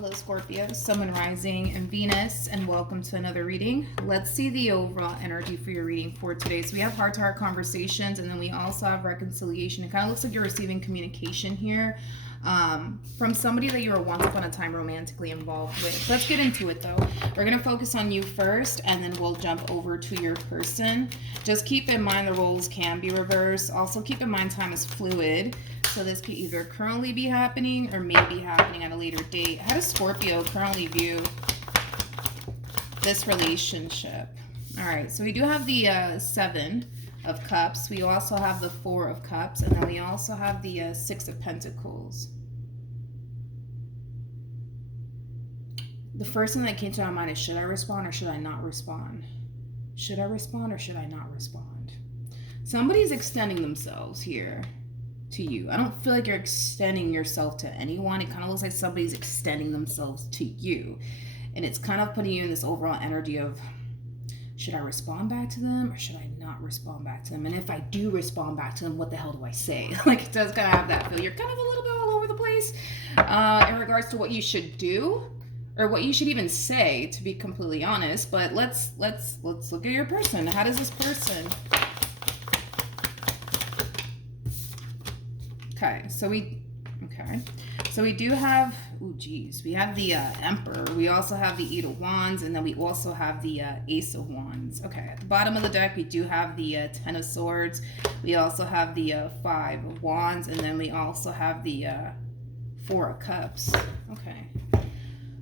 Hello, Scorpio, Sun, Moon, Rising, and Venus, and welcome to another reading. Let's see the overall energy for your reading for today. So we have heart-to-heart conversations, and then we also have reconciliation. It kind of looks like you're receiving communication here from somebody that you were once upon a time romantically involved with. Let's get into it, though. We're going to focus on you first, and then we'll jump over to your person. Just keep in mind the roles can be reversed. Also keep in mind time is fluid. So this could either currently be happening or may be happening at a later date. How does Scorpio currently view this relationship? All right, so we do have the Seven of Cups. We also have the Four of Cups. And then we also have the Six of Pentacles. The first thing that came to my mind is, should I respond or should I not respond? Should I respond or should I not respond? Somebody's extending themselves here to you. I don't feel like you're extending yourself to anyone. It kind of looks like somebody's extending themselves to you. And it's kind of putting you in this overall energy of, should I respond back to them or should I not respond back to them? And if I do respond back to them, what the hell do I say? Like, it does kind of have that feel. You're kind of a little bit all over the place in regards to what you should do or what you should even say, to be completely honest. But let's look at your person. How does this person... Okay, so we do have, we have the Emperor. We also have the Eight of Wands, and then we also have the Ace of Wands. Okay, at the bottom of the deck, we do have the Ten of Swords. We also have the Five of Wands, and then we also have the Four of Cups. Okay.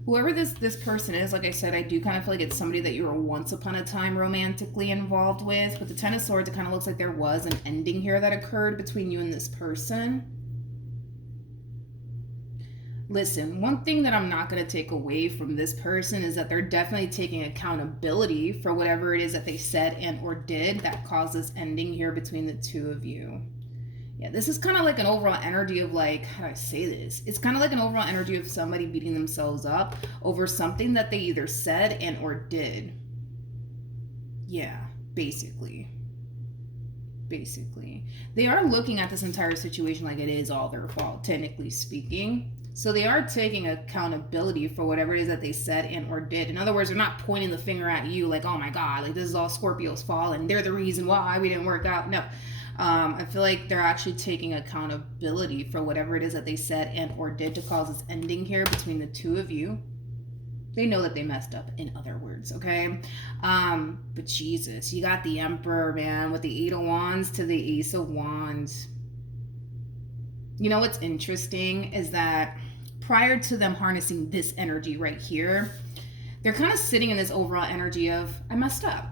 Whoever this person is, like I said, I do kind of feel like it's somebody that you were once upon a time romantically involved with. With the Ten of Swords, it kind of looks like there was an ending here that occurred between you and this person. Listen, one thing that I'm not going to take away from this person is that they're definitely taking accountability for whatever it is that they said and or did that caused this ending here between the two of you. Yeah, this is kind of like an overall energy of, like, how do I say this? It's kind of like an overall energy of somebody beating themselves up over something that they either said and or did. Yeah, basically. They are looking at this entire situation like it is all their fault, technically speaking. So they are taking accountability for whatever it is that they said and or did. In other words, they're not pointing the finger at you like, oh my God, like this is all Scorpio's fault and they're the reason why we didn't work out. No. I feel like they're actually taking accountability for whatever it is that they said and or did to cause this ending here between the two of you. They know that they messed up, in other words, okay? But Jesus, you got the Emperor, man, with the Eight of Wands to the Ace of Wands. You know what's interesting is that prior to them harnessing this energy right here, they're kind of sitting in this overall energy of, I messed up,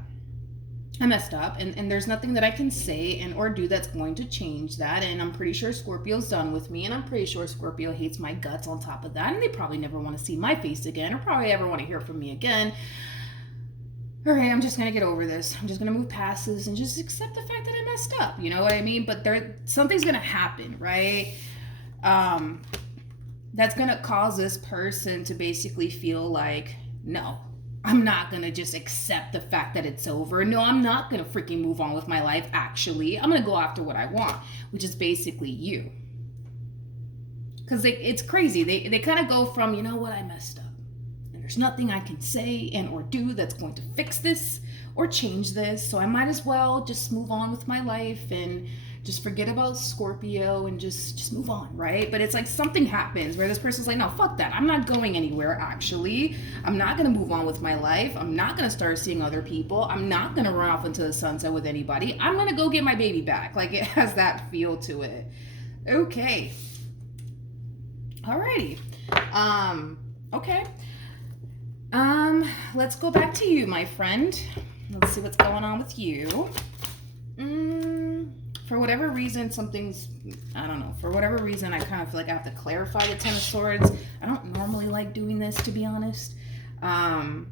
and there's nothing that I can say and or do that's going to change that, and I'm pretty sure Scorpio's done with me, and I'm pretty sure Scorpio hates my guts on top of that, and they probably never want to see my face again or probably ever want to hear from me again. All right, I'm just going to get over this. I'm just going to move past this and just accept the fact that I messed up. You know what I mean? But something's going to happen, right? That's going to cause this person to basically feel like, no, I'm not going to just accept the fact that it's over. No, I'm not going to freaking move on with my life, actually. I'm going to go after what I want, which is basically you. Because it's crazy. They kind of go from, you know what, I messed up. There's nothing I can say and or do that's going to fix this or change this. So I might as well just move on with my life and just forget about Scorpio and just move on, right? But it's like something happens where this person's like, no, fuck that. I'm not going anywhere, actually. I'm not going to move on with my life. I'm not going to start seeing other people. I'm not going to run off into the sunset with anybody. I'm going to go get my baby back. Like, it has that feel to it. Okay. Alrighty. Okay. Let's go back to you, my friend. Let's see what's going on with you. For whatever reason, for whatever reason, I kind of feel like I have to clarify the Ten of Swords. I don't normally like doing this, to be honest. But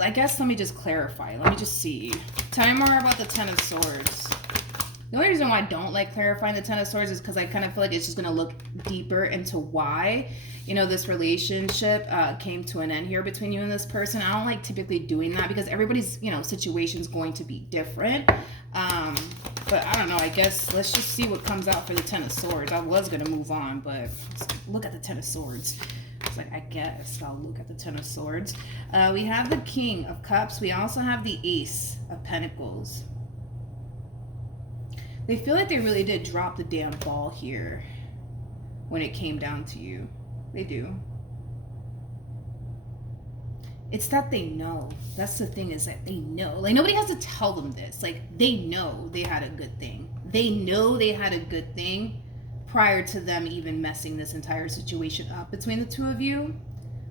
I guess let me just clarify. Let me just see. Tell me more about the Ten of Swords. The only reason why I don't like clarifying the Ten of Swords is because I kind of feel like it's just going to look deeper into why, this relationship came to an end here between you and this person. I don't like typically doing that because everybody's, situation is going to be different. But I don't know. I guess let's just see what comes out for the Ten of Swords. I was going to move on, but let's look at the Ten of Swords. It's like, I guess I'll look at the Ten of Swords. We have the King of Cups. We also have the Ace of Pentacles. They feel like they really did drop the damn ball here when it came down to you. They do. It's that they know. That's the thing, is that they know. Like, nobody has to tell them this. Like, they know they had a good thing. They know they had a good thing prior to them even messing this entire situation up between the two of you.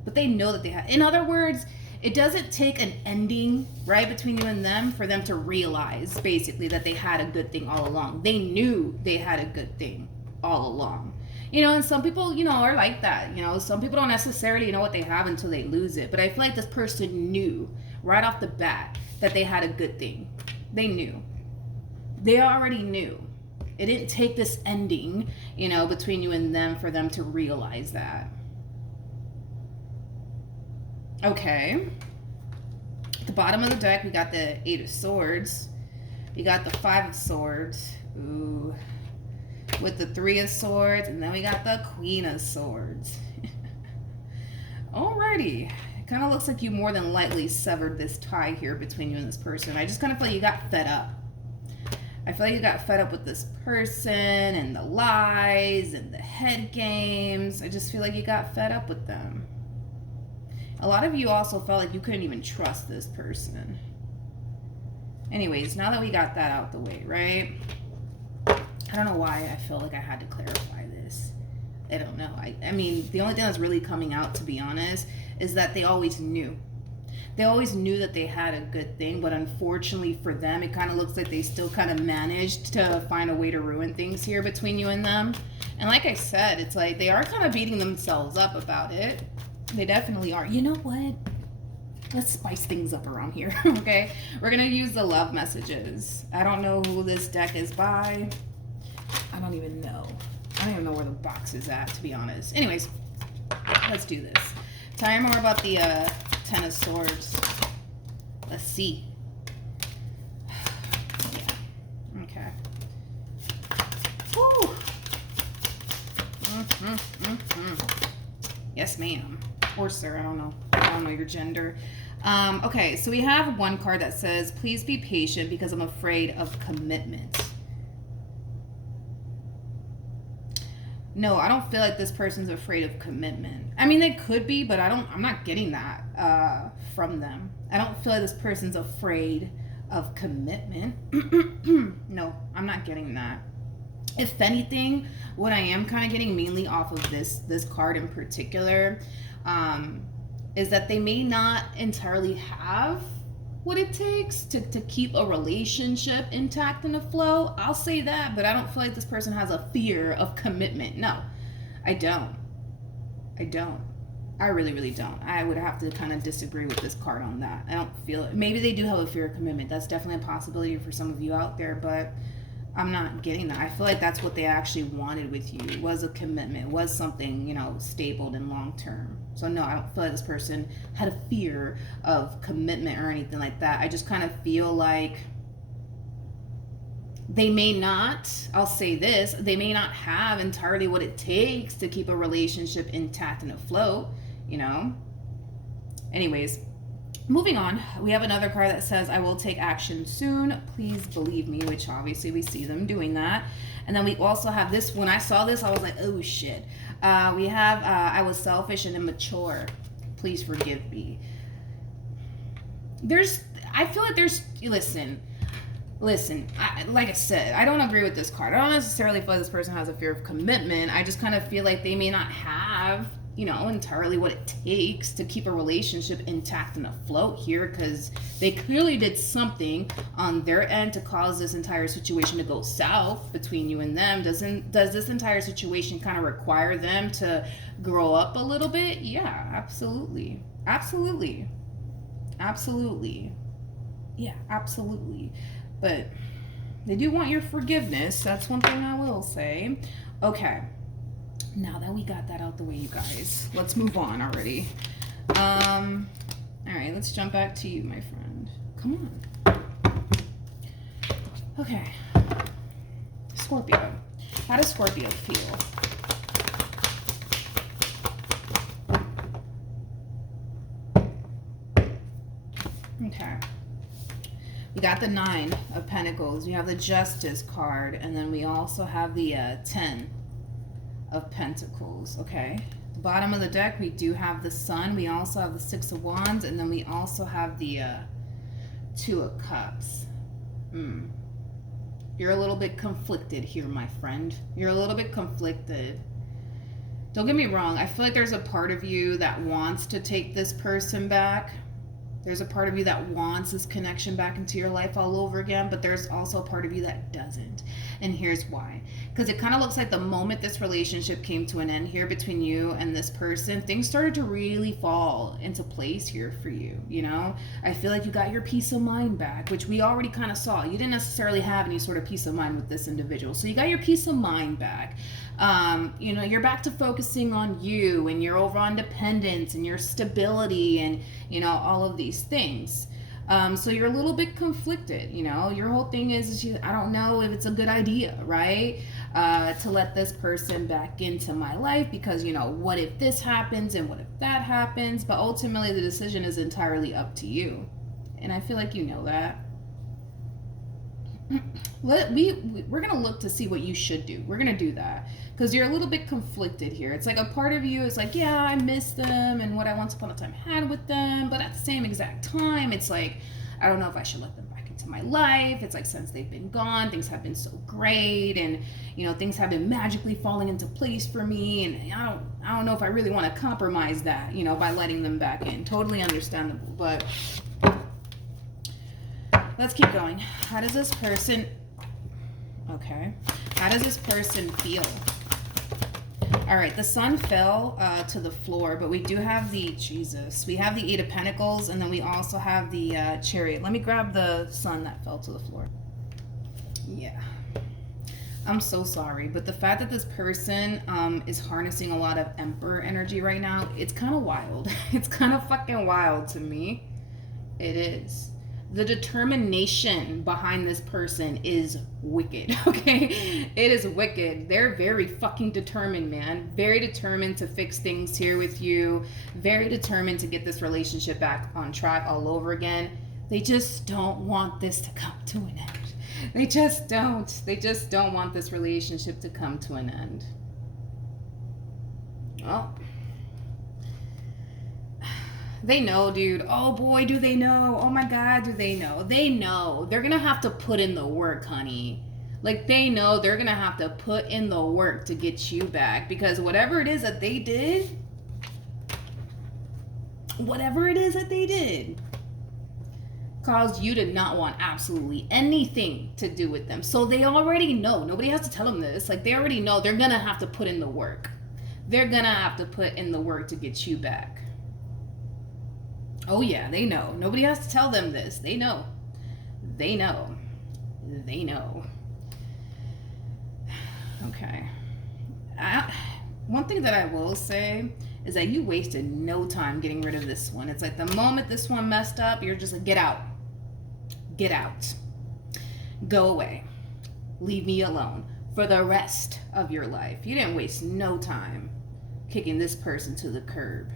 But they know that they had. In other words, it doesn't take an ending, right, between you and them for them to realize, basically, that they had a good thing all along. They knew they had a good thing all along. And some people, are like that. Some people don't necessarily know what they have until they lose it. But I feel like this person knew right off the bat that they had a good thing. They knew. They already knew. It didn't take this ending, between you and them for them to realize that. Okay. At the bottom of the deck, we got the Eight of Swords. We got the Five of Swords. Ooh. With the Three of Swords. And then we got the Queen of Swords. Alrighty. It kind of looks like you more than likely severed this tie here between you and this person. I just kind of feel like you got fed up. I feel like you got fed up with this person and the lies and the head games. I just feel like you got fed up with them. A lot of you also felt like you couldn't even trust this person. Anyways, now that we got that out the way, right? I don't know why I feel like I had to clarify this. I don't know. I mean, the only thing that's really coming out, to be honest, is that they always knew. They always knew that they had a good thing, but unfortunately for them, it kind of looks like they still kind of managed to find a way to ruin things here between you and them. And like I said, it's like they are kind of beating themselves up about it. They definitely are. You know what? Let's spice things up around here, okay? We're going to use the love messages. I don't know who this deck is by. I don't even know. I don't even know where the box is at, to be honest. Anyways, let's do this. Tell me more about the Ten of Swords. Let's see. Yeah. Okay. Woo. Yes, ma'am. Or sir, I don't know. I don't know your gender. Okay, so we have one card that says, please be patient because I'm afraid of commitment. No, I don't feel like this person's afraid of commitment. I mean, they could be, but I'm not getting that from them. I don't feel like this person's afraid of commitment. No, I'm not getting that. If anything, what I am kind of getting mainly off of this card in particular is that they may not entirely have what it takes to keep a relationship intact and afloat. I'll say that, but I don't feel like this person has a fear of commitment. No, I don't. I really, really don't. I would have to kind of disagree with this card on that. I don't feel it. Maybe they do have a fear of commitment. That's definitely a possibility for some of you out there, but I'm not getting that. I feel like that's what they actually wanted with you, was a commitment, was something, stable and long term. So no, I don't feel like this person had a fear of commitment or anything like that. I just kind of feel like they may not, I'll say this, they may not have entirely what it takes to keep a relationship intact and afloat, Anyways, moving on, we have another card that says, I will take action soon. Please believe me, which obviously we see them doing that. And then we also have this. When I saw this, I was like, oh, shit. We have, I was selfish and immature. Please forgive me. I feel like listen, like I said, I don't agree with this card. I don't necessarily feel like this person has a fear of commitment. I just kind of feel like they may not have entirely what it takes to keep a relationship intact and afloat here, because they clearly did something on their end to cause this entire situation to go south between you and them. Does this entire situation kind of require them to grow up a little bit? Yeah, absolutely. Yeah, absolutely. But They do want your forgiveness. That's one thing I will say. Okay. Now that we got that out the way, you guys, let's move on already. All right, let's jump back to you, my friend. Come on. Okay. Scorpio. How does Scorpio feel? Okay. We got the 9 of Pentacles. We have the Justice card. And then we also have the 10 of Pentacles. Okay. The bottom of the deck, we do have the Sun. We also have the 6 of Wands. And then we also have the 2 of Cups. You're a little bit conflicted here, my friend. You're a little bit conflicted. Don't get me wrong. I feel like there's a part of you that wants to take this person back. There's a part of you that wants this connection back into your life all over again, but there's also a part of you that doesn't. And here's why. Because it kind of looks like the moment this relationship came to an end here between you and this person, things started to really fall into place here for you, you know? I feel like you got your peace of mind back, which we already kind of saw. You didn't necessarily have any sort of peace of mind with this individual. So you got your peace of mind back. You know, you're back to focusing on you and your overall independence and your stability and, you know, all of these things. So you're a little bit conflicted, you know. Your whole thing is I don't know if it's a good idea, right? To let this person back into my life because, you know, what if this happens and what if that happens? But ultimately the decision is entirely up to you. And I feel like you know that. We're gonna look to see what you should do. We're gonna do that because you're a little bit conflicted here. It's like a part of you is like, yeah, I miss them and what I once upon a time had with them, but at the same exact time it's like, I don't know if I should let them back into my life. It's like, since they've been gone, things have been so great, and you know, things have been magically falling into place for me, and I don't know if I really want to compromise that, you know, by letting them back in. Totally understandable. But let's keep going. How does this person... Okay. How does this person feel? All right. The Sun fell to the floor, but we do have the... Jesus. We have the 8 of Pentacles, and then we also have the Chariot. Let me grab the Sun that fell to the floor. Yeah. I'm so sorry, but the fact that this person is harnessing a lot of Emperor energy right now, it's kind of wild. It's kind of fucking wild to me. It is. The determination behind this person is wicked, okay? It is wicked. They're very fucking determined, man. Very determined to fix things here with you. Very determined to get this relationship back on track all over again. They just don't want this to come to an end. They just don't. They just don't want this relationship to come to an end. Well... They know, dude. Oh boy, do they know. Oh my God, do they know. They know. They're gonna have to put in the work, honey. Like, they know they're gonna have to put in the work to get you back. Because whatever it is that they did, caused you to not want absolutely anything to do with them. So they already know. Nobody has to tell them this. Like, they already know they're gonna have to put in the work. They're gonna have to put in the work to get you back. Oh yeah, they know. Nobody has to tell them this. They know. They know. They know. Okay. One thing that I will say is that you wasted no time getting rid of this one. It's like the moment this one messed up, you're just like, get out. Get out. Go away. Leave me alone for the rest of your life. You didn't waste no time kicking this person to the curb.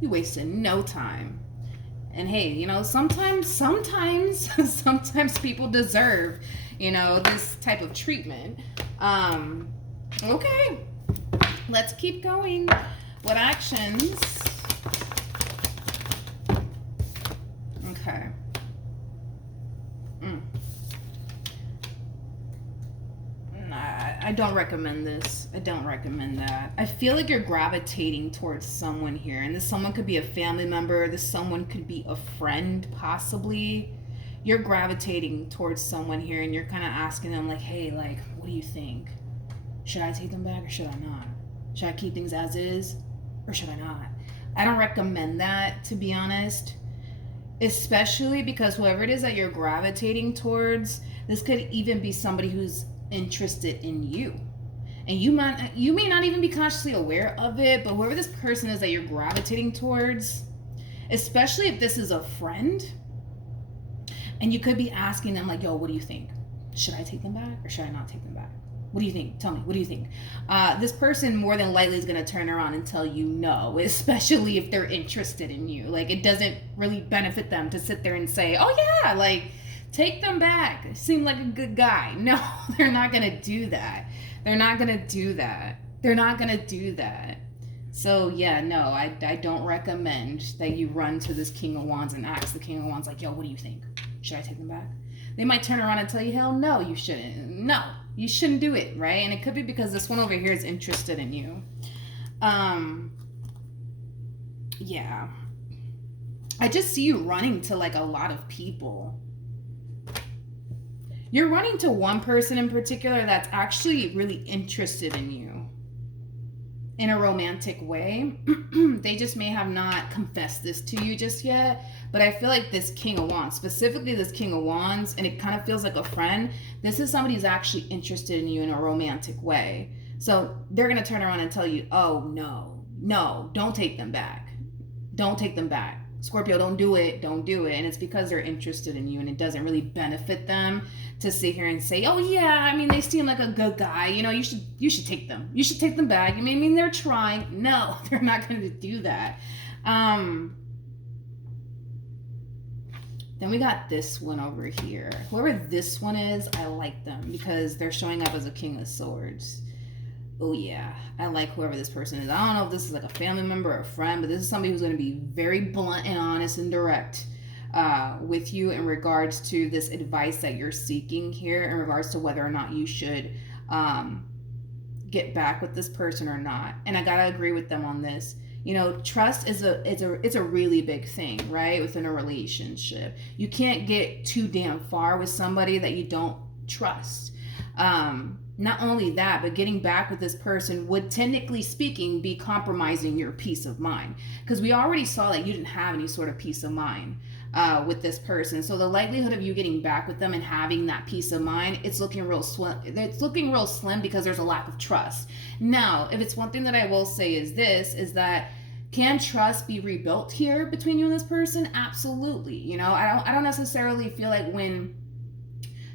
You wasted no time. And hey, you know, sometimes people deserve, you know, this type of treatment. Okay, let's keep going. What actions? Okay. I don't recommend this. I don't recommend that. I feel like you're gravitating towards someone here. And this someone could be a family member. This someone could be a friend, possibly. You're gravitating towards someone here and you're kind of asking them like, hey, like, what do you think? Should I take them back or should I not? Should I keep things as is or should I not? I don't recommend that, to be honest. Especially because whoever it is that you're gravitating towards, this could even be somebody who's interested in you. And you may not even be consciously aware of it, but whoever this person is that you're gravitating towards, especially if this is a friend, and you could be asking them like, yo, what do you think? Should I take them back or should I not take them back? What do you think? Tell me, what do you think? This person more than likely is going to turn around and tell you no, especially if they're interested in you. Like, it doesn't really benefit them to sit there and say, oh yeah, like, take them back. Seem like a good guy. No, they're not going to do that. They're not going to do that. They're not going to do that. So yeah, no, I don't recommend that you run to this King of Wands and ask the King of Wands like, yo, what do you think? Should I take them back? They might turn around and tell you, hell no, you shouldn't. No, you shouldn't do it, right? And it could be because this one over here is interested in you. Yeah. I just see you running to like a lot of people. You're running to one person in particular that's actually really interested in you in a romantic way. They just may have not confessed this to you just yet, but I feel like this King of Wands, specifically this King of Wands, and it kind of feels like a friend, this is somebody who's actually interested in you in a romantic way. So they're going to turn around and tell you, oh no, don't take them back. Don't take them back. Scorpio, don't do it. Don't do it. And it's because they're interested in you, and it doesn't really benefit them to sit here and say, oh yeah, I mean, they seem like a good guy. You know, you should take them. You should take them back. I mean, they're trying. No, they're not going to do that. Then we got this one over here. Whoever this one is, I like them because they're showing up as a King of Swords. Oh yeah, I like whoever this person is. I don't know if this is like a family member or a friend, but this is somebody who's going to be very blunt and honest and direct with you in regards to this advice that you're seeking here, in regards to whether or not you should get back with this person or not. And I gotta agree with them on this. You know, trust is a really big thing, right? Within a relationship, you can't get too damn far with somebody that you don't trust. Not only that, but getting back with this person would, technically speaking, be compromising your peace of mind, because we already saw that you didn't have any sort of peace of mind with this person. So the likelihood of you getting back with them and having that peace of mind, it's looking real slim. It's looking real slim because there's a lack of trust. Now, if it's one thing that I will say is that can trust be rebuilt here between you and this person? Absolutely. You know, I don't necessarily feel like when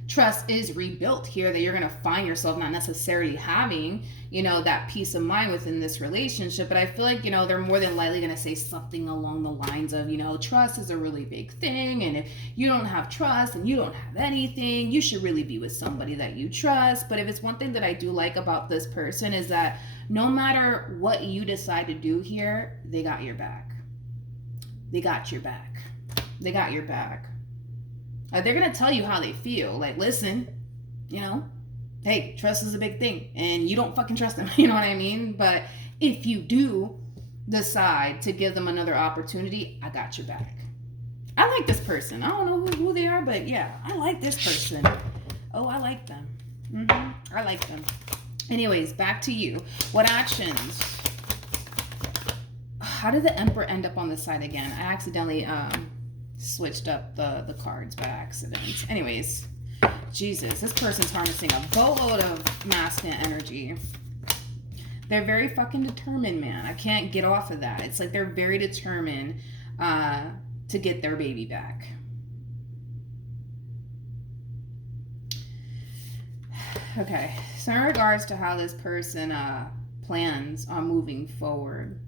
trust is rebuilt here that you're going to find yourself not necessarily having, you know, that peace of mind within this relationship. But I feel like, you know, they're more than likely going to say something along the lines of, you know, trust is a really big thing, and if you don't have trust and you don't have anything, you should really be with somebody that you trust. But if it's one thing that I do like about this person is that no matter what you decide to do here, they got your back. They got your back. They got your back. They're going to tell you how they feel. Like, listen, you know, hey, trust is a big thing, and you don't fucking trust them. You know what I mean? But if you do decide to give them another opportunity, I got your back. I like this person. I don't know who they are, but yeah, I like this person. Oh, I like them. I like them. Anyways, back to you. What actions? How did the Emperor end up on this side again? I accidentally switched up the cards by accident. Anyways, Jesus, this person's harnessing a boatload of masculine energy. They're very fucking determined, man. I can't get off of that. It's like they're very determined to get their baby back. Okay, so in regards to how this person plans on moving forward,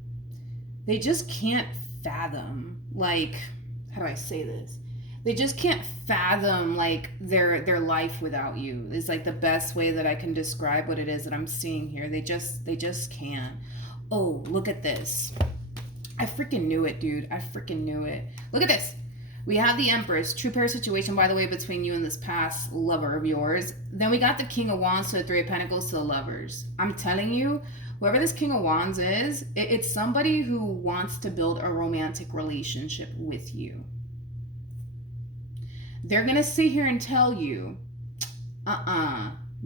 they just can't fathom, like, how do I say this? They just can't fathom like their life without you. Is like the best way that I can describe what it is that I'm seeing here. They just can't. Oh, look at this. I freaking knew it, dude. I freaking knew it. Look at this. We have the Empress, true pair situation, by the way, between you and this past lover of yours. Then we got the King of Wands to the Three of Pentacles to the Lovers. I'm telling you, whoever this King of Wands is, it's somebody who wants to build a romantic relationship with you. They're going to sit here and tell you,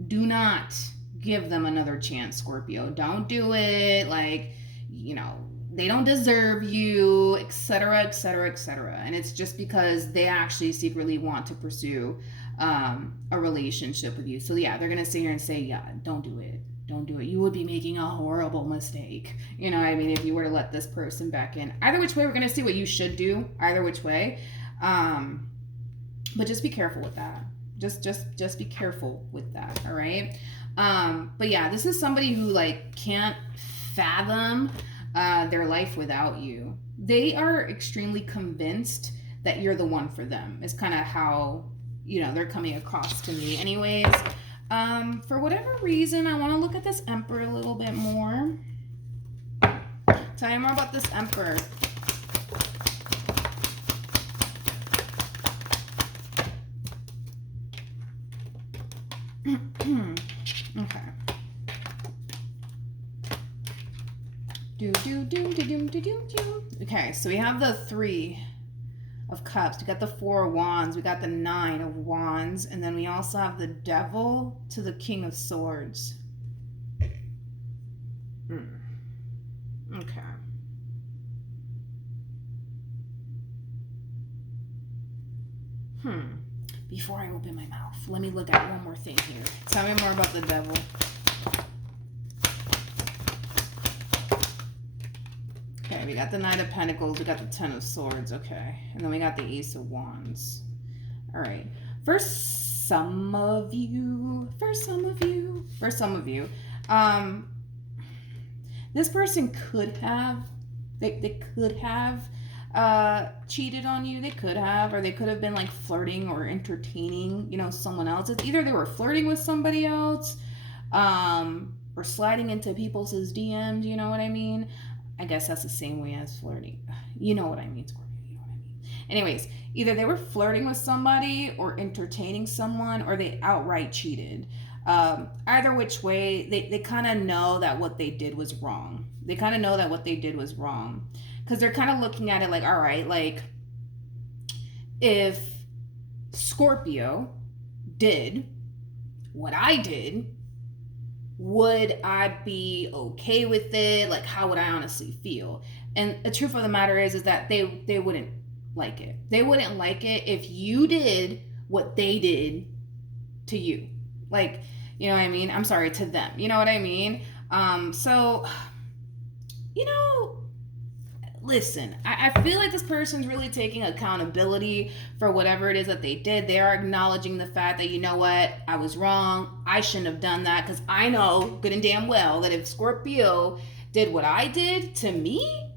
do not give them another chance, Scorpio. Don't do it. Like, you know, they don't deserve you, etc., etc., etc. And it's just because they actually secretly want to pursue a relationship with you. So yeah, they're gonna sit here and say, yeah, don't do it. Don't do it. You would be making a horrible mistake. You know what I mean? If you were to let this person back in. Either which way, we're gonna see what you should do. Either which way. But just be careful with that. Just be careful with that. All right. But yeah, this is somebody who like can't fathom their life without you. They are extremely convinced that you're the one for them. It's kind of how, you know, they're coming across to me. Anyways, for whatever reason, I want to look at this Emperor a little bit more. Tell me more about this Emperor. Okay. Okay, so we have the 3 of Cups. We got the 4 of Wands. We got the 9 of Wands. And then we also have the Devil to the King of Swords. Okay. Before I open my mouth, let me look at one more thing here. Tell me more about the Devil. Okay, we got the Knight of Pentacles. We got the 10 of Swords. Okay. And then we got the Ace of Wands. All right. For some of you, this person could have, they could have cheated on you. They could have, or they could have been like flirting or entertaining, you know, someone else. It's either they were flirting with somebody else, or sliding into people's DMs, you know what I mean? I guess that's the same way as flirting. You know what I mean, Scorpio. You know what I mean. Anyways, either they were flirting with somebody or entertaining someone, or they outright cheated. Either which way, they kind of know that what they did was wrong. Because they're kind of looking at it like, all right, like if Scorpio did what I did, would I be okay with it? Like, how would I honestly feel? And the truth of the matter is that they wouldn't like it. They wouldn't like it if you did what they did to you. Like, you know what I mean? I'm sorry, to them. You know what I mean? So, you know, listen, I feel like this person's really taking accountability for whatever it is that they did. They are acknowledging the fact that, you know what, I was wrong. I shouldn't have done that, because I know good and damn well that if Scorpio did what I did to me,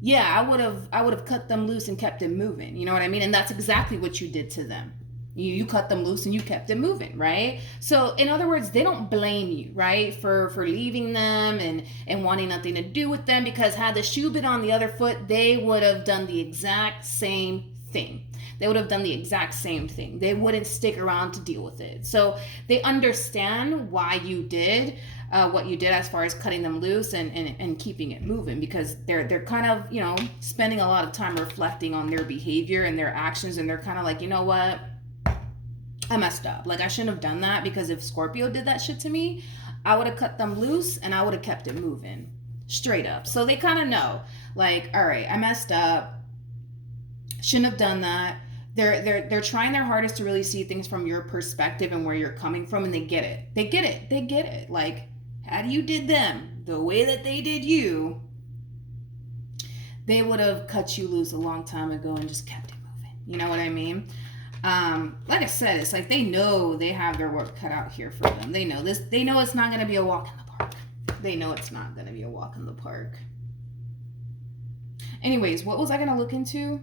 yeah, I would have cut them loose and kept it moving. You know what I mean? And that's exactly what you did to them. You cut them loose and you kept it moving, right? So in other words, they don't blame you, right, for leaving them and wanting nothing to do with them, because had the shoe been on the other foot, they would have done the exact same thing. They wouldn't stick around to deal with it. So they understand why you did what you did as far as cutting them loose and keeping it moving, because they're kind of, you know, spending a lot of time reflecting on their behavior and their actions, and they're kind of like, you know what? I messed up. Like, I shouldn't have done that, because if Scorpio did that shit to me, I would have cut them loose and I would have kept it moving. Straight up. So they kind of know, like, all right, I messed up. Shouldn't have done that. They're trying their hardest to really see things from your perspective and where you're coming from, and they get it. Like, had you did them the way that they did you, they would have cut you loose a long time ago and just kept it moving. You know what I mean? Like I said, it's like they know they have their work cut out here for them. They know this. They know it's not going to be a walk in the park. Anyways, what was I going to look into?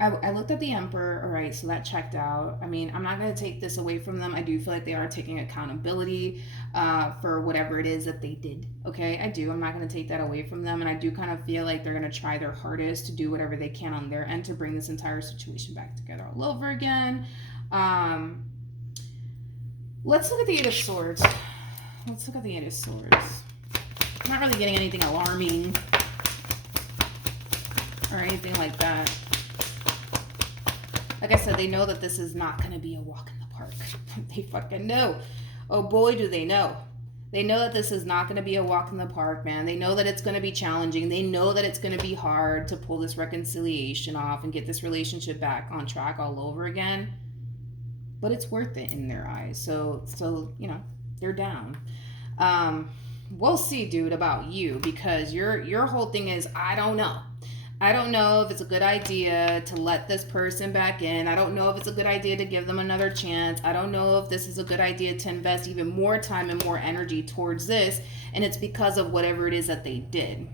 I looked at the Emperor. All right, so that checked out. I mean, I'm not going to take this away from them. I do feel like they are taking accountability for whatever it is that they did. Okay, I do. I'm not going to take that away from them. And I do kind of feel like they're going to try their hardest to do whatever they can on their end to bring this entire situation back together all over again. Let's look at the Eight of Swords. I'm not really getting anything alarming or anything like that. Like I said, they know that this is not going to be a walk in the park. They fucking know. Oh boy, do they know. They know that this is not going to be a walk in the park, man. They know that it's going to be challenging. They know that it's going to be hard to pull this reconciliation off and get this relationship back on track all over again. But it's worth it in their eyes. So you know, they're down. We'll see, dude, about you, because your whole thing is, I don't know. I don't know if it's a good idea to let this person back in. I don't know if it's a good idea to give them another chance. I don't know if this is a good idea to invest even more time and more energy towards this. And it's because of whatever it is that they did.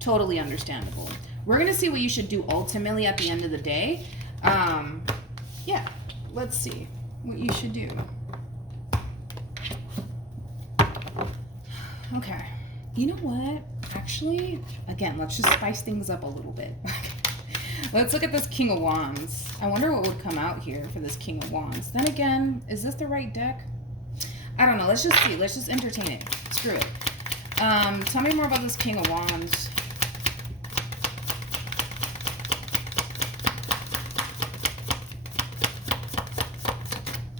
Totally understandable. We're going to see what you should do ultimately at the end of the day. Yeah, let's see what you should do. Okay. You know what? Actually, again, let's just spice things up a little bit. Let's look at this King of Wands. I wonder what would come out here for this King of Wands. Then again, is this the right deck? I don't know. Let's just see. Let's just entertain it. Screw it. Tell me more about this King of Wands.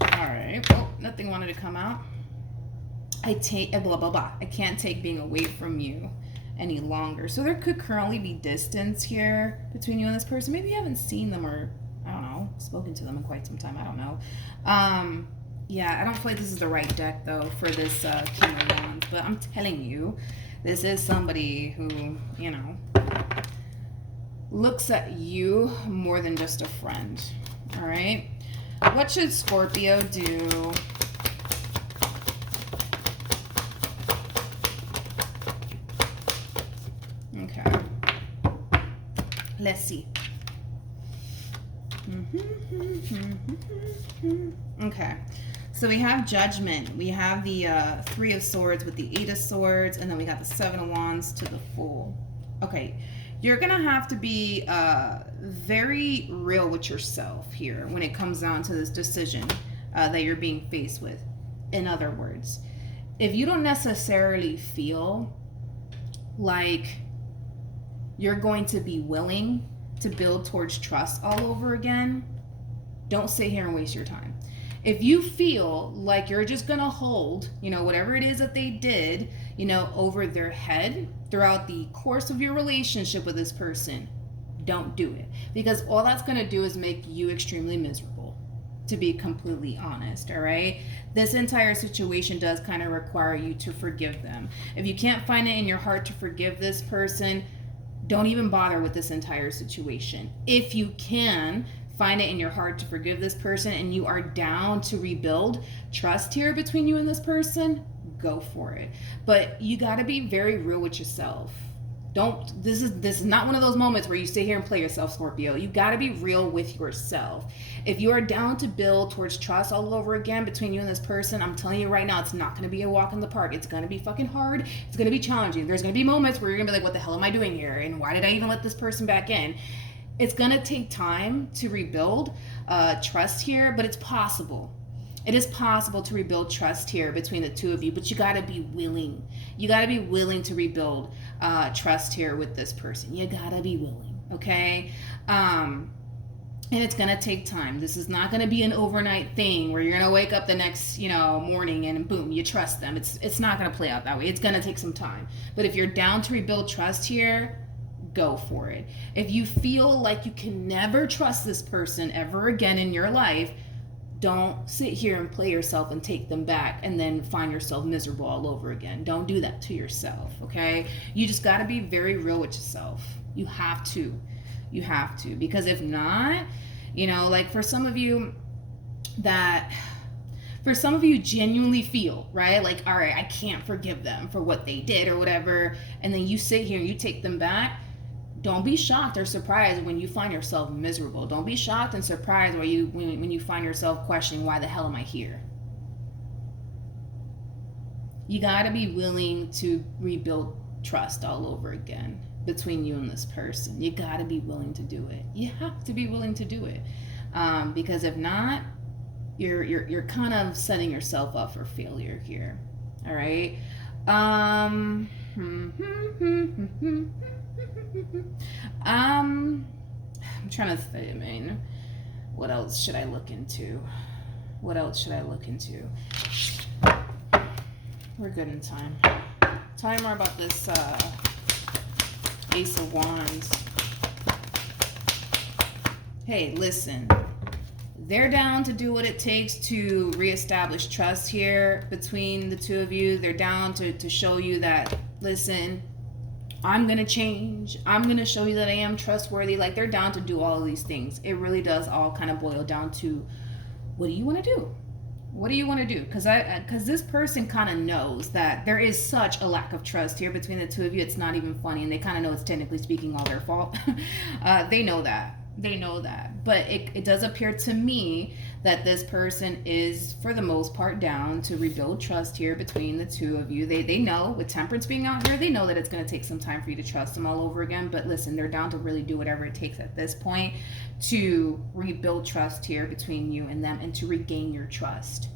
All right. Oh, nothing wanted to come out. I take blah blah blah. I can't take being away from you any longer. So there could currently be distance here between you and this person. Maybe you haven't seen them, or I don't know, spoken to them in quite some time. I don't know. Yeah, I don't feel like this is the right deck though for this King of Wands. But I'm telling you, this is somebody who, you know, looks at you more than just a friend. All right. What should Scorpio do? Okay. Let's see. Okay. So we have Judgment. We have the Three of Swords with the Eight of Swords, and then we got the Seven of Wands to the Fool. Okay. You're going to have to be very real with yourself here when it comes down to this decision that you're being faced with. In other words, if you don't necessarily feel like you're going to be willing to build towards trust all over again, don't sit here and waste your time. If you feel like you're just gonna hold, you know, whatever it is that they did, you know, over their head throughout the course of your relationship with this person, don't do it. Because all that's gonna do is make you extremely miserable, to be completely honest, all right? This entire situation does kind of require you to forgive them. If you can't find it in your heart to forgive this person, don't even bother with this entire situation. If you can find it in your heart to forgive this person and you are down to rebuild trust here between you and this person, go for it. But you got to be very real with yourself. This is not one of those moments where you sit here and play yourself, Scorpio. You got to be real with yourself. If you are down to build towards trust all over again between you and this person, I'm telling you right now, it's not going to be a walk in the park. It's going to be fucking hard. It's going to be challenging. There's going to be moments where you're going to be like, what the hell am I doing here? And why did I even let this person back in? It's going to take time to rebuild trust here, but it's possible. It is possible to rebuild trust here between the two of you, but you got to be willing. You got to be willing to rebuild trust here with this person. You got to be willing, okay? And it's going to take time. This is not going to be an overnight thing where you're going to wake up the next, morning and boom, you trust them. It's not going to play out that way. It's going to take some time. But if you're down to rebuild trust here, go for it. If you feel like you can never trust this person ever again in your life, don't sit here and play yourself and take them back and then find yourself miserable all over again. Don't do that to yourself, okay? You just got to be very real with yourself. You have to. You have to. Because if not, like for some of you genuinely feel, right? Like, all right, I can't forgive them for what they did or whatever. And then you sit here and you take them back. Don't be shocked or surprised when you find yourself miserable. Don't be shocked and surprised when you find yourself questioning, why the hell am I here? You got to be willing to rebuild trust all over again between you and this person. You got to be willing to do it. You have to be willing to do it. Because if not, you're kind of setting yourself up for failure here. All right? I'm trying to think, what else should I look into? We're good in time. Tell me more about this Ace of Wands. Hey, listen. They're down to do what it takes to reestablish trust here between the two of you. They're down to show you that, listen, I'm going to change. I'm going to show you that I am trustworthy. Like, they're down to do all of these things. It really does all kind of boil down to, what do you want to do? What do you want to do? Because this person kind of knows that there is such a lack of trust here between the two of you. It's not even funny. And they kind of know it's technically speaking all their fault. They know that. They know that. But it does appear to me that this person is, for the most part, down to rebuild trust here between the two of you. They know, with Temperance being out here, they know that it's going to take some time for you to trust them all over again. But listen, they're down to really do whatever it takes at this point to rebuild trust here between you and them and to regain your trust.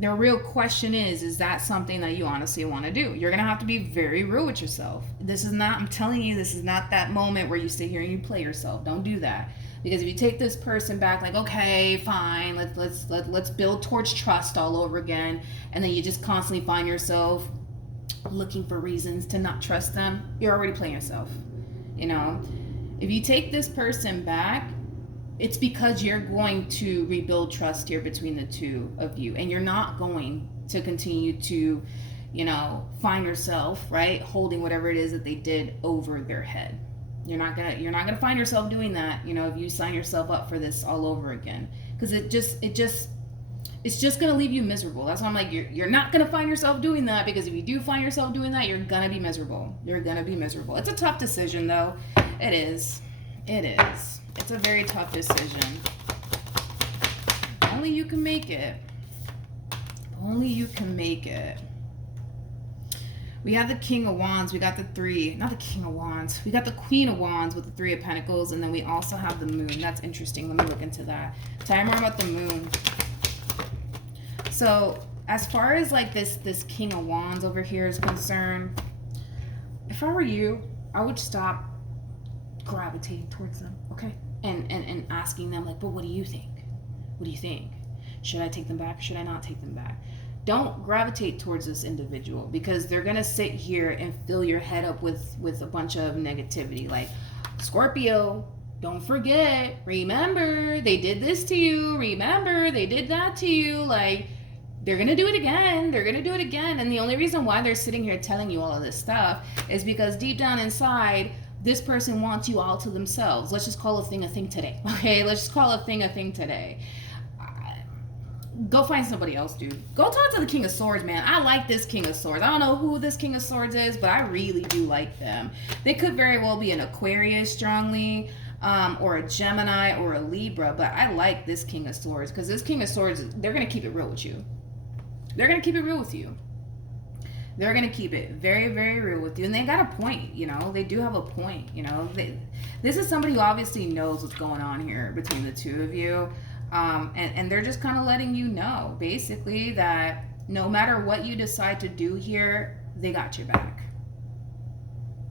The real question is that something that you honestly want to do? You're going to have to be very real with yourself. This is not, I'm telling you, this is not that moment where you sit here and you play yourself. Don't do that. Because if you take this person back, like, okay, fine, let's build towards trust all over again, and then you just constantly find yourself looking for reasons to not trust them, you're already playing yourself. You know, if you take this person back, it's because you're going to rebuild trust here between the two of you, and you're not going to continue to, you know, find yourself, right, holding whatever it is that they did over their head. You're not gonna find yourself doing that, you know, if you sign yourself up for this all over again, because it's just gonna leave you miserable. That's why I'm like, you're not gonna find yourself doing that, because if you do find yourself doing that, you're gonna be miserable. You're gonna be miserable. It's a tough decision, though. It is. It's a very tough decision. Only you can make it. Only you can make it. We have the King of Wands. We got the three, not the King of Wands. We got the Queen of Wands with the Three of Pentacles, and then we also have the Moon. That's interesting. Let me look into that. Tell me more about the Moon. So as far as like this King of Wands over here is concerned, if I were you, I would stop gravitating towards them, okay? And asking them, like, but what do you think? What do you think? Should I take them back? Should I not take them back? Don't gravitate towards this individual, because they're gonna sit here and fill your head up with a bunch of negativity, like, Scorpio, don't forget, remember they did this to you, remember they did that to you, like, they're gonna do it again, and the only reason why they're sitting here telling you all of this stuff is because deep down inside, this person wants you all to themselves. Let's just call a thing today, okay? Let's just call a thing today. Go find somebody else, dude. Go talk to the King of Swords, man. I like this King of Swords. I don't know who this King of Swords is, but I really do like them. They could very well be an Aquarius strongly, or a Gemini, or a Libra, but I like this King of Swords, because this King of Swords, they're going to keep it real with you. They're going to keep it real with you. They're going to keep it very, very real with you. And they got a point, you know. They do have a point, you know. This is somebody who obviously knows what's going on here between the two of you. And they're just kind of letting you know, basically, that no matter what you decide to do here, they got your back.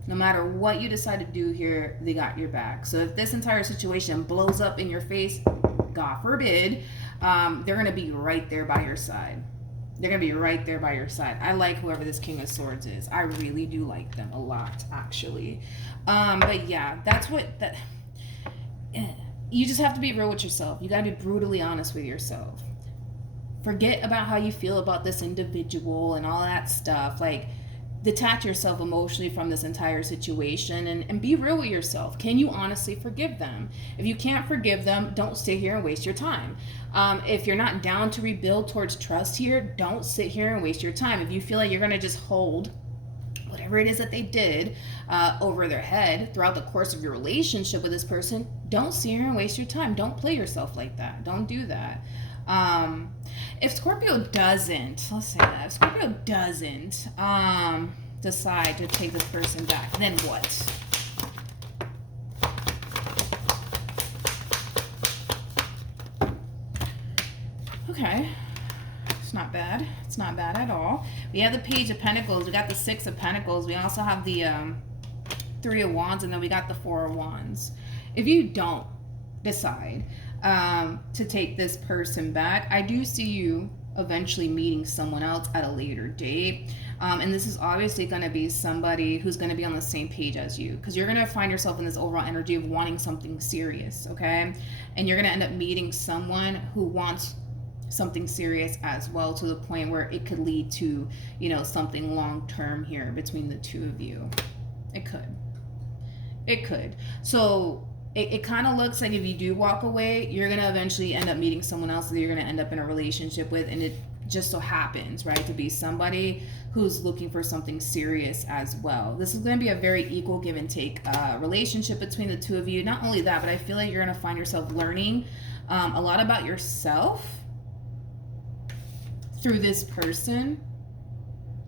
No matter what you decide to do here, they got your back. So if this entire situation blows up in your face, God forbid, they're going to be right there by your side. They're going to be right there by your side. I like whoever this King of Swords is. I really do like them a lot, actually. But yeah, that's what... You just have to be real with yourself. You got to be brutally honest with yourself. Forget about how you feel about this individual and all that stuff. Like, detach yourself emotionally from this entire situation and be real with yourself. Can you honestly forgive them? If you can't forgive them, don't sit here and waste your time. If you're not down to rebuild towards trust here, don't sit here and waste your time. If you feel like you're going to just hold whatever it is that they did over their head throughout the course of your relationship with this person, don't sit here and waste your time. Don't play yourself like that. Don't do that. If Scorpio doesn't, let's say that, if Scorpio doesn't decide to take this person back, then what? Okay. It's not bad. It's not bad at all. We have the Page of Pentacles. We got the Six of Pentacles. We also have the Three of Wands, and then we got the Four of Wands. If you don't decide to take this person back, I do see you eventually meeting someone else at a later date. And this is obviously going to be somebody who's going to be on the same page as you, because you're going to find yourself in this overall energy of wanting something serious, okay? And you're going to end up meeting someone who wants something serious as well, to the point where it could lead to, you know, something long term here between the two of you. It could. So it kind of looks like if you do walk away, you're going to eventually end up meeting someone else that you're going to end up in a relationship with, and it just so happens, right, to be somebody who's looking for something serious as well. This is going to be a very equal give and take relationship between the two of you. Not only that, but I feel like you're going to find yourself learning a lot about yourself through this person.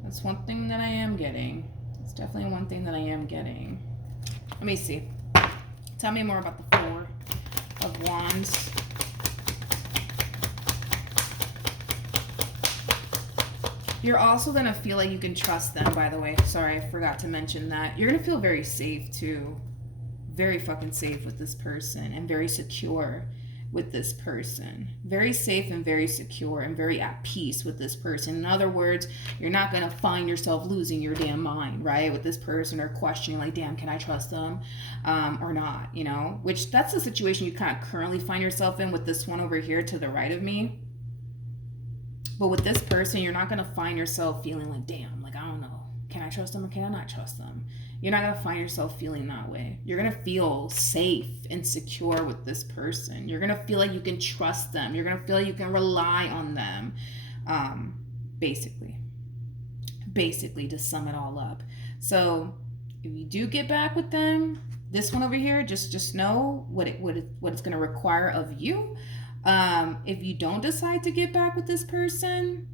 That's one thing that I am getting. It's definitely one thing that I am getting. Let me see. Tell me more about the Four of Wands. You're also going to feel like you can trust them, by the way. Sorry, I forgot to mention that. You're going to feel very safe, too. Very fucking safe with this person, and very secure with this person. Very safe and very secure and very at peace with this person. In other words, you're not going to find yourself losing your damn mind, right, with this person, or questioning like, damn, can I trust them or not, you know? Which, that's the situation you kind of currently find yourself in with this one over here to the right of me. But with this person, you're not going to find yourself feeling like, damn, like, I don't know, can I trust them or can I not trust them? You're not going to find yourself feeling that way. You're going to feel safe and secure with this person. You're going to feel like you can trust them. You're going to feel like you can rely on them. Basically, to sum it all up. So if you do get back with them, this one over here, just know what it's going to require of you. If you don't decide to get back with this person,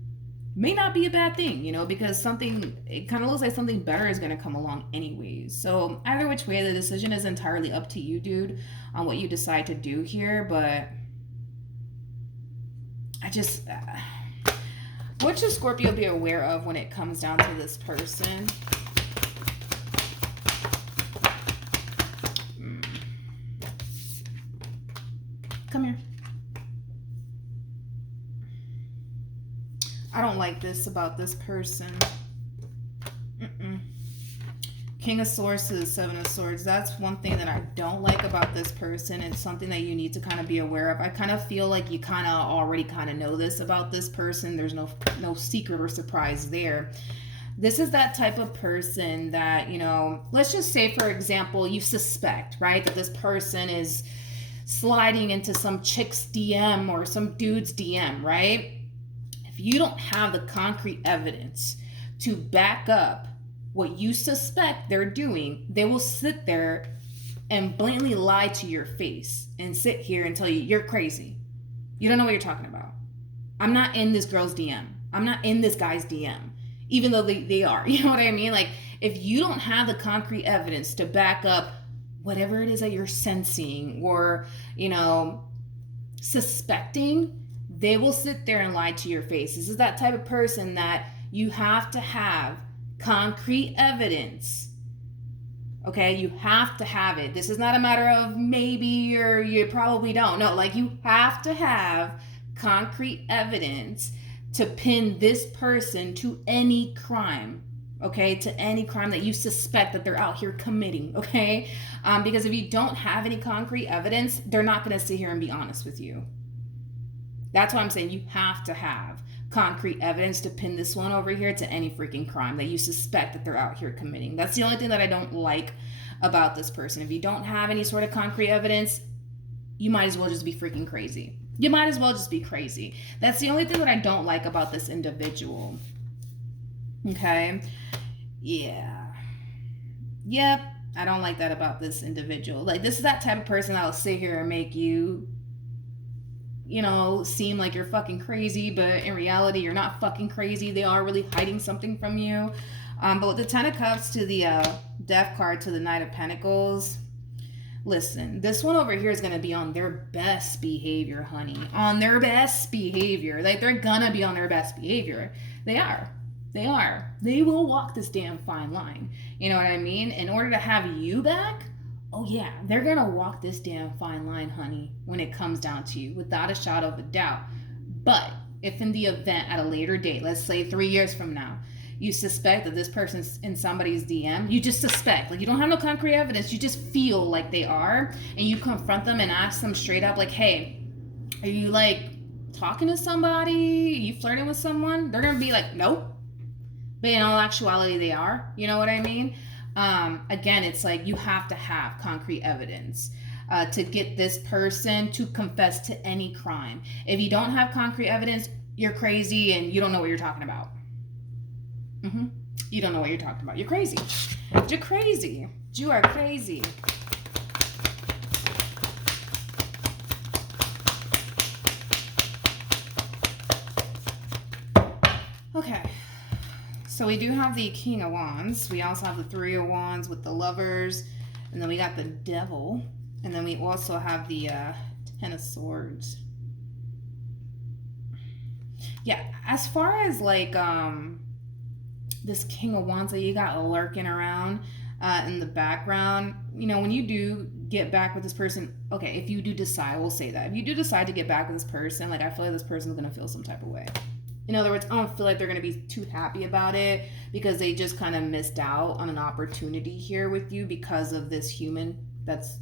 may not be a bad thing, you know, because it kind of looks like something better is going to come along anyways. So either which way, the decision is entirely up to you, dude, on what you decide to do here. But what should Scorpio be aware of when it comes down to this person? Come here. I don't like this about this person. King of Swords to the Seven of Swords. That's one thing that I don't like about this person. It's something that you need to kind of be aware of. I kind of feel like you kind of already kind of know this about this person. There's no secret or surprise there. This is that type of person that, you know, let's just say, for example, you suspect, right, that this person is sliding into some chick's DM or some dude's DM, right? If you don't have the concrete evidence to back up what you suspect they're doing, they will sit there and blatantly lie to your face and sit here and tell you, you're crazy. You don't know what you're talking about. I'm not in this girl's DM. I'm not in this guy's DM, even though they are. You know what I mean? Like, if you don't have the concrete evidence to back up whatever it is that you're sensing or, you know, suspecting, they will sit there and lie to your face. This is that type of person that you have to have concrete evidence. Okay, you have to have it. This is not a matter of maybe or you probably don't. No, like, you have to have concrete evidence to pin this person to any crime. Okay, to any crime that you suspect that they're out here committing. Okay, because if you don't have any concrete evidence, they're not going to sit here and be honest with you. That's why I'm saying you have to have concrete evidence to pin this one over here to any freaking crime that you suspect that they're out here committing. That's the only thing that I don't like about this person. If you don't have any sort of concrete evidence, you might as well just be freaking crazy. You might as well just be crazy. That's the only thing that I don't like about this individual. Okay? Yeah. Yep. I don't like that about this individual. Like, this is that type of person that will sit here and make you, you know, seem like you're fucking crazy, but in reality, you're not fucking crazy. They are really hiding something from you. But with the Ten of Cups to the Death card to the Knight of Pentacles, listen, this one over here is going to be on their best behavior, honey. On their best behavior. Like, they're going to be on their best behavior. They are. They will walk this damn fine line. You know what I mean? In order to have you back, oh yeah, they're going to walk this damn fine line, honey, when it comes down to you, without a shadow of a doubt. But if in the event at a later date, let's say 3 years from now, you suspect that this person's in somebody's DM, you just suspect, like you don't have no concrete evidence, you just feel like they are, and you confront them and ask them straight up, like, hey, are you like talking to somebody? Are you flirting with someone? They're gonna be like, nope. But in all actuality, they are. You know what I mean? Again, it's like you have to have concrete evidence to get this person to confess to any crime. If you don't have concrete evidence, you're crazy and you don't know what you're talking about. You don't know what you're talking about. You're crazy. You're crazy. You are crazy. Okay. So we do have the King of Wands. We also have the Three of Wands with the Lovers. And then we got the Devil. And then we also have the Ten of Swords. Yeah, as far as like this King of Wands that you got lurking around in the background, you know, when you do get back with this person, okay, if you do decide, we'll say that. If you do decide to get back with this person, like I feel like this person's going to feel some type of way. In other words, I don't feel like they're going to be too happy about it because they just kind of missed out on an opportunity here with you because of this human that's,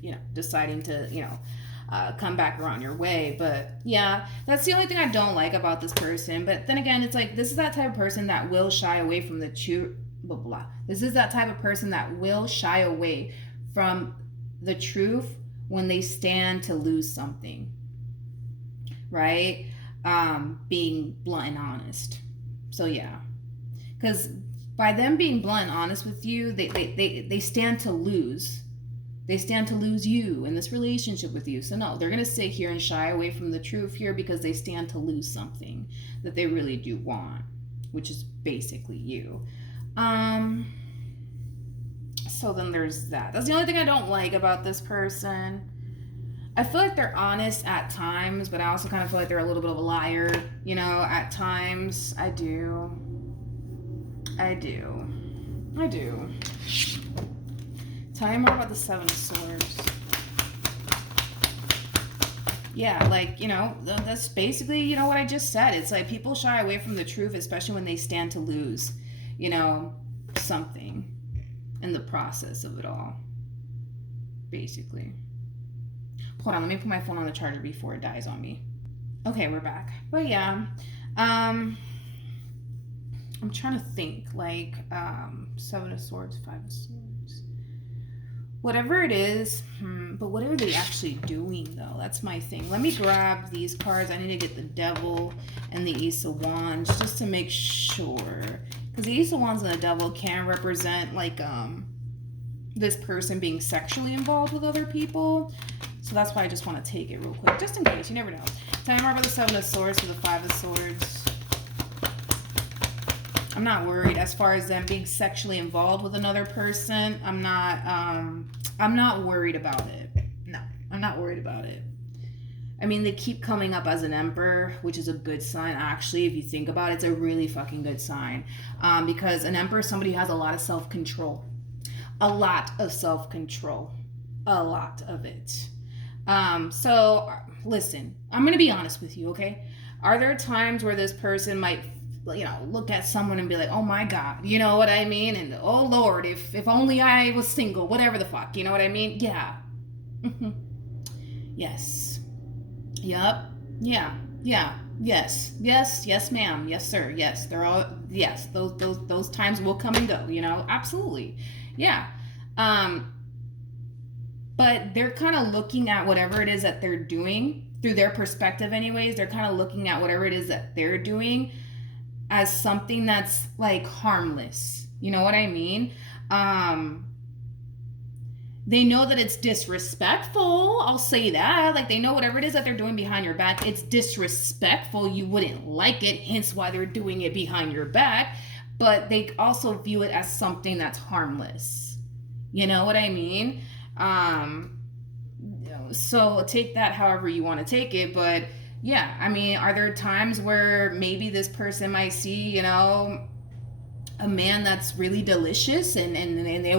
you know, deciding to, you know, come back around your way. But yeah, that's the only thing I don't like about this person. But then again, it's like, this is that type of person that will shy away from the truth. Blah, blah, blah. This is that type of person that will shy away from the truth when they stand to lose something. Right? Being blunt and honest. So yeah, because by them being blunt and honest with you, they stand to lose. They stand to lose you in this relationship with you. So no, they're gonna sit here and shy away from the truth here because they stand to lose something that they really do want, which is basically you. So then there's that. That's the only thing I don't like about this person. I feel like they're honest at times, but I also kind of feel like they're a little bit of a liar, you know, at times. I do. Tell me more about the Seven of Swords. Yeah, like, you know, that's basically, you know, what I just said. It's like people shy away from the truth, especially when they stand to lose, you know, something in the process of it all, basically. Hold on, let me put my phone on the charger before it dies on me. Okay, we're back. But yeah, I'm trying to think, like, Seven of Swords, Five of Swords. Whatever it is, but what are they actually doing, though? That's my thing. Let me grab these cards. I need to get the Devil and the Ace of Wands just to make sure. Because the Ace of Wands and the Devil can represent, like, this person being sexually involved with other people. So that's why I just want to take it real quick, just in case. You never know. Tell me more about the Seven of Swords to the Five of Swords. I'm not worried as far as them being sexually involved with another person. I'm not worried about it. No, I'm not worried about it. I mean, they keep coming up as an Emperor, which is a good sign. Actually, if you think about it, it's a really fucking good sign. Because an Emperor is somebody who has a lot of self-control. A lot of self-control. A lot of it. So listen, I'm going to be honest with you, okay? Are there times where this person might, you know, look at someone and be like, oh my God, you know what I mean? And oh Lord, if only I was single, whatever the fuck, you know what I mean? Yeah. Yes. Yup. Yeah. Yeah. Yes. Yes. Yes, ma'am. Yes, sir. Yes. They're all, yes. Those times will come and go, you know? Absolutely. Yeah. But they're kind of looking at whatever it is that they're doing through their perspective anyways. They're kind of looking at whatever it is that they're doing as something that's like harmless. You know what I mean? They know that it's disrespectful. I'll say that. Like, they know whatever it is that they're doing behind your back, it's disrespectful. You wouldn't like it, hence why they're doing it behind your back. But they also view it as something that's harmless. You know what I mean? So take that however you want to take it, but yeah, I mean, are there times where maybe this person might see, you know, a man that's really delicious and they,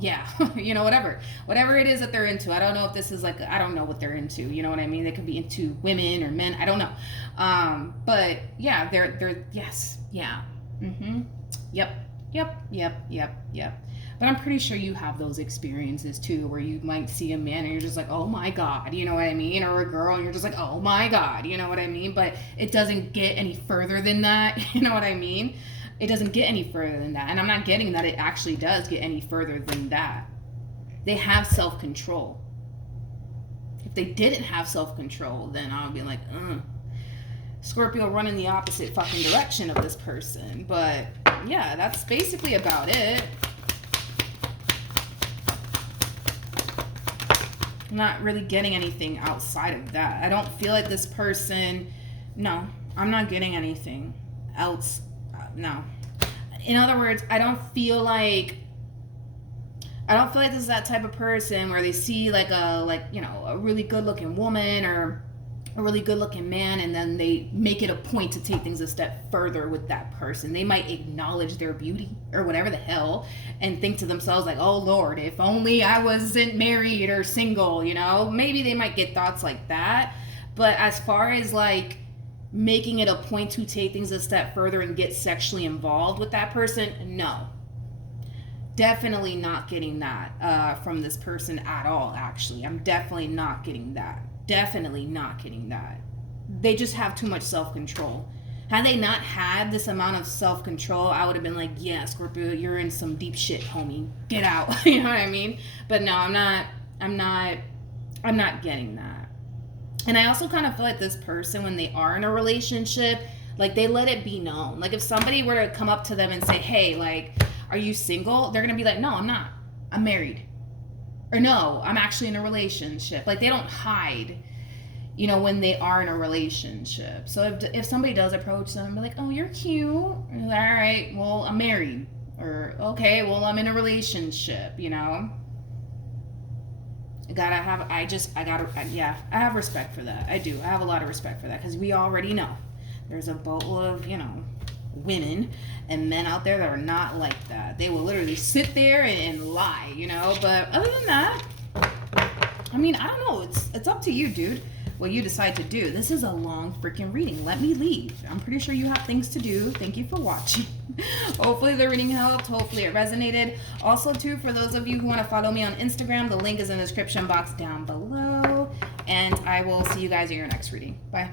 yeah, whatever it is that they're into. I don't know if this is like, I don't know what they're into, you know what I mean? They could be into women or men, I don't know. But yeah, they're yes, yeah, yep. But I'm pretty sure you have those experiences too, where you might see a man and you're just like, oh my God, you know what I mean? Or a girl and you're just like, oh my God, you know what I mean? But it doesn't get any further than that, you know what I mean? It doesn't get any further than that. And I'm not getting that it actually does get any further than that. They have self-control. If they didn't have self-control, then I would be like, Scorpio running the opposite fucking direction of this person. But yeah, that's basically about it. I'm not really getting anything outside of that. I don't feel like this person, no, I'm not getting anything else. No. In other words, I don't feel like this is that type of person where they see like a really good looking woman or a really good looking man, and then they make it a point to take things a step further with that person. They might acknowledge their beauty or whatever the hell and think to themselves like, oh Lord, if only I wasn't married or single, you know? Maybe they might get thoughts like that. But as far as like making it a point to take things a step further and get sexually involved with that person, no. Definitely not getting that from this person at all, actually. I'm definitely not getting that. Definitely not getting that. They just have too much self-control. Had they not had this amount of self-control, I would have been like, yeah, Scorpio, you're in some deep shit, homie. Get out. You know what I mean? But no, I'm not getting that. And I also kind of feel like this person, when they are in a relationship, like they let it be known. Like if somebody were to come up to them and say, hey, like, are you single? They're going to be like, no, I'm not. I'm married. Or no, I'm actually in a relationship. Like they don't hide, you know, when they are in a relationship. So if somebody does approach them and be like, oh, you're cute. And like, all right, well, I'm married. Or, okay, well, I'm in a relationship, you know. I have respect for that. I do. I have a lot of respect for that because we already know there's a boatload of, you know, women and men out there that are not like that. They will literally sit there and lie, you know. But other than that, I mean, I don't know. It's up to you, dude, what you decide to do. This is a long freaking reading. Let me leave. I'm pretty sure you have things to do. Thank you for watching. Hopefully the reading helped. Hopefully it resonated. Also, too, for those of you who want to follow me on Instagram, the link is in the description box down below. And I will see you guys in your next reading. Bye.